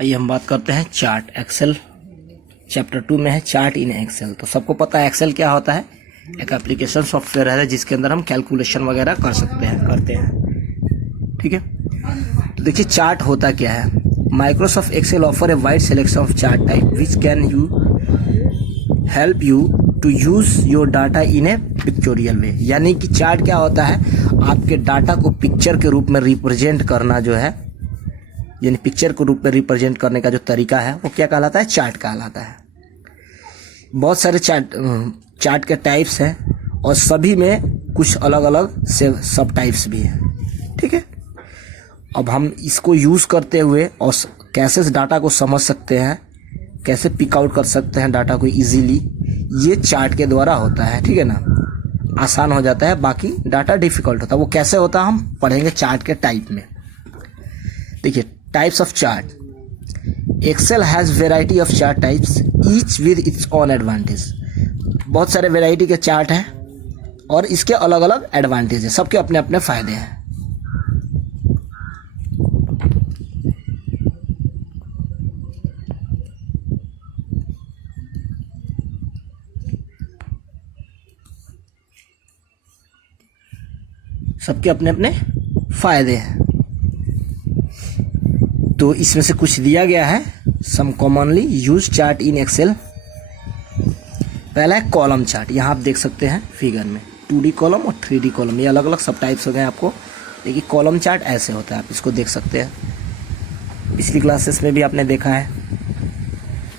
आइए हम बात करते हैं चार्ट। एक्सेल चैप्टर 2 में है चार्ट इन एक्सेल। तो सबको पता है एक्सेल क्या होता है, एक एप्लीकेशन सॉफ्टवेयर है जिसके अंदर हम कैलकुलेशन वगैरह करते हैं। ठीक है, तो देखिए चार्ट होता क्या है। Microsoft Excel offer a wide selection of chart type which can you help you to use your data in a pictorial way. यानी कि चार्ट क्या होता है, आपके डाटा को पिक्चर के रूप में रिप्रेजेंट करना जो है, यानी पिक्चर के रूप में रिप्रेजेंट करने का जो तरीका है वो क्या कहलाता है, चार्ट कहलाता है। बहुत सारे चार्ट के टाइप्स हैं और सभी में कुछ अलग अलग से सब टाइप्स भी हैं। ठीक है, अब हम इसको यूज़ करते हुए और कैसे डाटा को समझ सकते हैं, कैसे पिक आउट कर सकते हैं डाटा को इजीली, ये चार्ट के द्वारा होता है। ठीक है ना, आसान हो जाता है, बाकी डाटा डिफिकल्ट होता है। वो कैसे होता है हम पढ़ेंगे चार्ट के टाइप में। देखिए types of chart. Excel has variety of chart types each with its own advantage. बहुत सारे वेराइटी के चार्ट हैं और इसके अलग अलग एडवांटेज है, सबके अपने अपने फायदे हैं। सबके अपने अपने फायदे हैं। तो इसमें से कुछ दिया गया है, some commonly use chart in Excel. पहला है कॉलम चार्ट। यहाँ आप देख सकते हैं फिगर में 2D कॉलम और 3D कॉलम, ये अलग अलग सब टाइप्स हो गए आपको। देखिए कॉलम चार्ट ऐसे होता है, आप इसको देख सकते हैं, पिछली क्लासेस में भी आपने देखा है।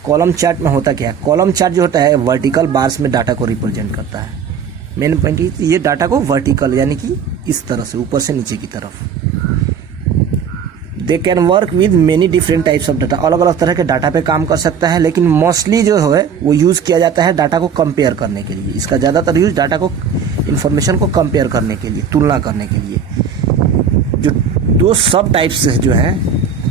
कॉलम चार्ट में होता क्या है, कॉलम चार्ट जो होता है वर्टिकल बार्स में डाटा को रिप्रेजेंट करता है। मेन पॉइंट ये डाटा को वर्टिकल यानी कि इस तरह से ऊपर से नीचे की तरफ। They can work with many different types of data. अलग अलग तरह के डाटा पे काम कर सकता है, लेकिन मोस्टली जो है वो यूज़ किया जाता है डाटा को कंपेयर करने के लिए। इसका ज़्यादातर यूज डाटा को, इंफॉर्मेशन को कंपेयर करने के लिए, तुलना करने के लिए। जो दो सब टाइप्स जो है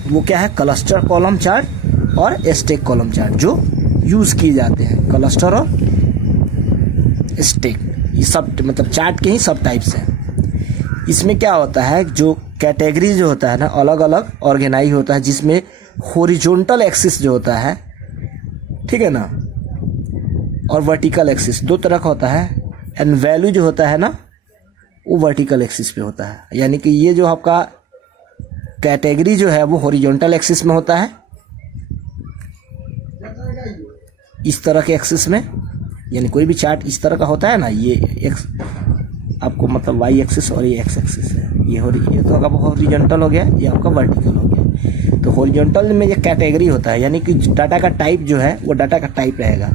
वो क्या है, क्लस्टर कॉलम चार्ट और स्टैक कॉलम चार्ट, जो यूज़ किए जाते हैं। क्लस्टर और स्टैक ये सब मतलब चार्ट के ही सब टाइप्स हैं। इसमें क्या होता है, जो कैटेगरी जो होता है ना, अलग अलग ऑर्गेनाइज होता है, जिसमें हॉरिजॉन्टल एक्सिस जो होता है, ठीक है ना, और वर्टिकल एक्सिस दो तरह का होता है। एंड वैल्यू जो होता है ना वो वर्टिकल एक्सिस पे होता है। यानी कि ये जो आपका कैटेगरी जो है वो हॉरिजॉन्टल एक्सिस में होता है, इस तरह के एक्सिस में। यानी कोई भी चार्ट इस तरह का होता है ना, ये एक्स आपको मतलब वाई एक्सिस और ये एक्स एक्सिस है। ये तो आपका हॉरिजॉन्टल हो गया, ये आपका वर्टिकल हो गया। तो हॉरिजॉन्टल में ये कैटेगरी होता है, यानी कि डाटा का टाइप जो है वो डाटा का टाइप रहेगा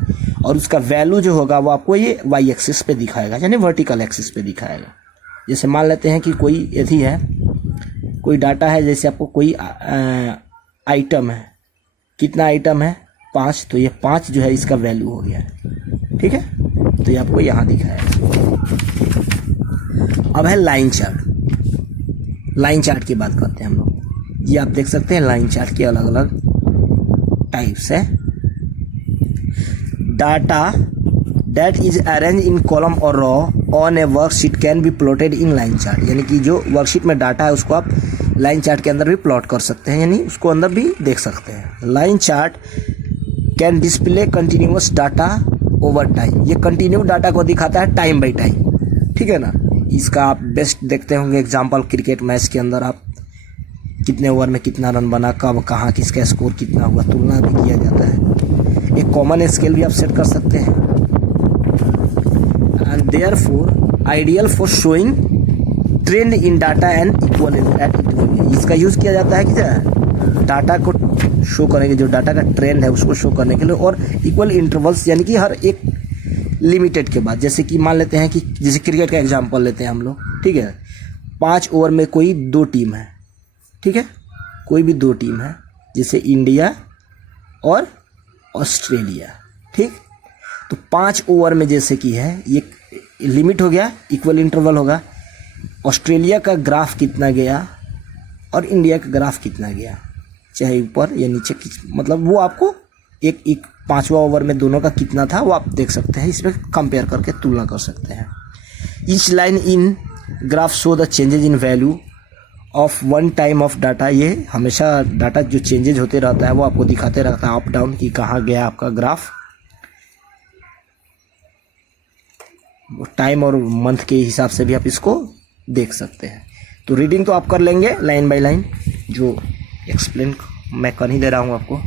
और उसका वैल्यू जो होगा वो आपको ये वाई एक्सिस पे दिखाएगा, यानी वर्टिकल एक्सिस पे दिखाएगा। जैसे मान लेते हैं कि कोई यदि है, कोई डाटा है, जैसे आपको कोई आइटम है, कितना आइटम है 5, तो ये 5 जो है इसका वैल्यू हो गया। ठीक है, तो ये आपको यहाँ दिखाएगा। अब है लाइन चार्ट। लाइन चार्ट की बात करते हैं हम लोग। ये आप देख सकते हैं लाइन चार्ट के अलग अलग टाइप्स है। Data that is arrange in column or row on a worksheet can be plotted in line chart. यानी कि जो वर्कशीट में डाटा है उसको आप लाइन चार्ट के अंदर भी प्लॉट कर सकते हैं, यानी उसको अंदर भी देख सकते हैं। Line chart can display continuous data over time. ये कंटिन्यू डाटा को दिखाता है टाइम बाई टाइम। ठीक है ना, इसका आप बेस्ट देखते होंगे एग्जांपल क्रिकेट मैच के अंदर, आप कितने ओवर में कितना रन बना, कब कहाँ किसका स्कोर कितना हुआ, तुलना भी किया जाता है। एक कॉमन स्केल भी आप सेट कर सकते हैं। And therefore ideal for showing trend in data and equal eight interval. इसका यूज़ किया जाता है कि डाटा को शो करने के, जो डाटा का ट्रेंड है उसको शो करने के लिए, और इक्वल इंटरवल्स यानी कि हर एक लिमिटेड के बाद। जैसे कि मान लेते हैं कि जैसे क्रिकेट का एग्जांपल लेते हैं हम लोग, ठीक है, 5 ओवर में कोई 2 टीम है, ठीक है, कोई भी 2 टीम है, जैसे इंडिया और ऑस्ट्रेलिया। ठीक, तो 5 ओवर में जैसे कि है ये लिमिट हो गया, इक्वल इंटरवल होगा। ऑस्ट्रेलिया का ग्राफ कितना गया और इंडिया का ग्राफ कितना गया, चाहे ऊपर या नीचे, मतलब वो आपको एक 5वां ओवर में दोनों का कितना था वो आप देख सकते हैं, इसमें कंपेयर करके तुलना कर सकते हैं। Each line in graph show the changes in value of one time of data, ये हमेशा डाटा जो चेंजेज होते रहता है वो आपको दिखाते रहता है अप डाउन कि कहाँ गया आपका ग्राफ। टाइम और मंथ के हिसाब से भी आप इसको देख सकते हैं। तो रीडिंग तो आप कर लेंगे लाइन बाय लाइन, जो एक्सप्लेन मैं कर ही दे रहा हूँ आपको।